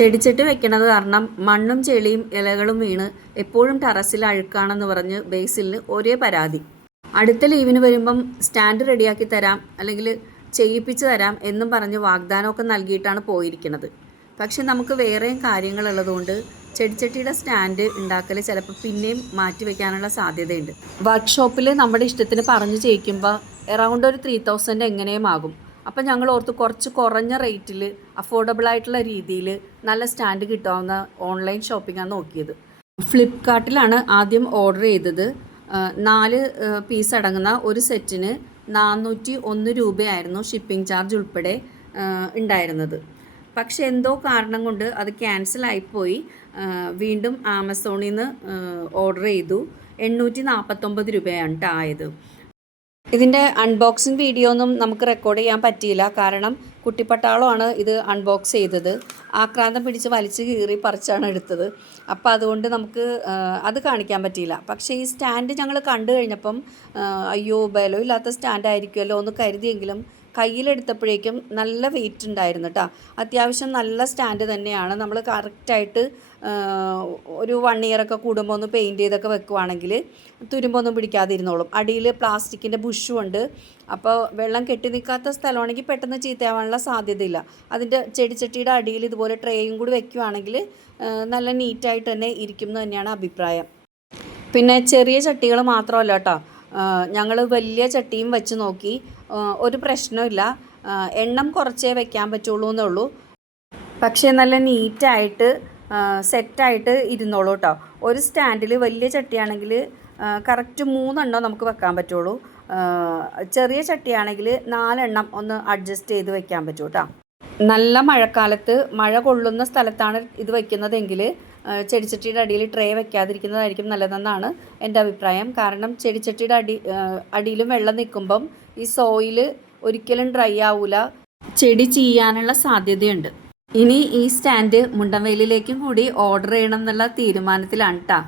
ചെടിച്ചട്ടി വെക്കണത് കാരണം മണ്ണും ചെളിയും ഇലകളും വീണ് എപ്പോഴും ടെറസിൽ അഴുക്കാണെന്ന് പറഞ്ഞ് ബേസിലിന് ഒരേ പരാതി. അടുത്ത ലീവിന് വരുമ്പം സ്റ്റാൻഡ് റെഡിയാക്കി തരാം അല്ലെങ്കിൽ ചെയ്യിപ്പിച്ച് തരാം എന്നും പറഞ്ഞ് വാഗ്ദാനമൊക്കെ നൽകിയിട്ടാണ് പോയിരിക്കുന്നത്. പക്ഷെ നമുക്ക് വേറെയും കാര്യങ്ങളുള്ളതുകൊണ്ട് ചെടിച്ചട്ടിയുടെ സ്റ്റാൻഡ് ഉണ്ടാക്കൽ ചിലപ്പോൾ പിന്നെയും മാറ്റി വെക്കാനുള്ള സാധ്യതയുണ്ട്. വർക്ക്ഷോപ്പിൽ നമ്മുടെ ഇഷ്ടത്തിന് പറഞ്ഞു ചെയ്യിക്കുമ്പോൾ എറൗണ്ട് ഒരു ത്രീ തൗസൻഡ് എങ്ങനെയും ആകും. അപ്പം ഞങ്ങൾ ഓർത്ത് കുറച്ച് കുറഞ്ഞ റേറ്റിൽ അഫോർഡബിൾ ആയിട്ടുള്ള രീതിയിൽ നല്ല സ്റ്റാൻഡ് കിട്ടാവുന്ന ഓൺലൈൻ ഷോപ്പിംഗാണ് നോക്കിയത്. ഫ്ലിപ്കാർട്ടിലാണ് ആദ്യം ഓർഡർ ചെയ്തത്. നാല് പീസ് അടങ്ങുന്ന ഒരു സെറ്റിന് നാനൂറ്റി ഒന്ന് രൂപയായിരുന്നു ഷിപ്പിംഗ് ചാർജ് ഉൾപ്പെടെ ഉണ്ടായിരുന്നത്. പക്ഷെ എന്തോ കാരണം കൊണ്ട് അത് ആ, വീണ്ടും ആമസോണിൽ നിന്ന് ഓർഡർ ചെയ്തു. എണ്ണൂറ്റി നാൽപ്പത്തൊമ്പത് രൂപയാണ് ആയത് ഇതിന്റെ അൺബോക്സിങ് വീഡിയോ ഒന്നും നമുക്ക് റെക്കോർഡ് ചെയ്യാൻ പറ്റിയില്ല. കാരണം കുട്ടിപ്പട്ടാളമാണ് ഇത് അൺബോക്സ് ചെയ്തത്. ആക്രാന്തം പിടിച്ച് വലിച്ച് കീറി പറിച്ചാണ് എടുത്തത്. അപ്പോൾ അതുകൊണ്ട് നമുക്ക് അത് കാണിക്കാൻ പറ്റിയില്ല. പക്ഷേ ഈ സ്റ്റാൻഡ് ഞങ്ങൾ കണ്ടു കഴിഞ്ഞപ്പം അയ്യോ ബലമില്ലാത്ത സ്റ്റാൻഡ് ഒന്ന് കരുതിയെങ്കിലും കയ്യിലെടുത്തപ്പോഴേക്കും നല്ല വെയിറ്റ് ഉണ്ടായിരുന്നു കേട്ടോ അത്യാവശ്യം നല്ല സ്റ്റാൻഡ് തന്നെയാണ്. നമ്മൾ കറക്റ്റായിട്ട് ഒരു വൺ ഇയറൊക്കെ കൂടുമ്പോൾ ഒന്ന് പെയിന്റ് ചെയ്തൊക്കെ വെക്കുവാണെങ്കിൽ തുരുമ്പൊന്നും പിടിക്കാതിരുന്നോളും. അടിയിൽ പ്ലാസ്റ്റിക്കിന്റെ ബുഷും ഉണ്ട്. അപ്പോൾ വെള്ളം കെട്ടി നിൽക്കാത്ത സ്ഥലമാണെങ്കിൽ പെട്ടെന്ന് ചീത്തയാവാനുള്ള സാധ്യതയില്ല. അതിന്റെ ചെടിച്ചട്ടിയുടെ അടിയിൽ ഇതുപോലെ ട്രേയും കൂടി വെക്കുവാണെങ്കിൽ നല്ല നീറ്റായിട്ട് തന്നെ ഇരിക്കും എന്ന് തന്നെയാണ് അഭിപ്രായം. പിന്നെ ചെറിയ ചട്ടികൾ മാത്രമല്ല കേട്ടോ ഞങ്ങൾ വലിയ ചട്ടിയും വെച്ച് നോക്കി. ഒരു പ്രശ്നമില്ല എണ്ണം കുറച്ചേ വെക്കാൻ പറ്റുള്ളൂ എന്നേ ഉള്ളൂ പക്ഷേ നല്ല നീറ്റായിട്ട് സെറ്റായിട്ട് ഇരുന്നോളൂ കേട്ടോ. ഒരു സ്റ്റാൻഡിൽ വലിയ ചട്ടിയാണെങ്കിൽ കറക്റ്റ് മൂന്നെണ്ണം നമുക്ക് വെക്കാൻ പറ്റുള്ളൂ. ചെറിയ ചട്ടിയാണെങ്കിൽ നാലെണ്ണം ഒന്ന് അഡ്ജസ്റ്റ് ചെയ്ത് വെക്കാൻ പറ്റൂ കേട്ടോ. നല്ല മഴക്കാലത്ത് മഴ കൊള്ളുന്ന സ്ഥലത്താണ് ഇത് വയ്ക്കുന്നതെങ്കിൽ ചെടിച്ചട്ടിയുടെ അടിയിൽ ട്രേ വെക്കാതിരിക്കുന്നതായിരിക്കും നല്ലതെന്നാണ് എന്റെ അഭിപ്രായം. കാരണം ചെടിച്ചട്ടിയുടെ അടി അടിയിലും വെള്ളം നിൽക്കുമ്പം ഈ സോയിൽ ഒരിക്കലും ഡ്രൈ ആവൂല. ചെടി ചെയ്യാനുള്ള സാധ്യതയുണ്ട്. ഇനി ഈ സ്റ്റാൻഡ് മുണ്ടൻവേലിലേക്കും കൂടി ഓർഡർ ചെയ്യണം എന്നുള്ള തീരുമാനത്തിലാണ് കേട്ടോ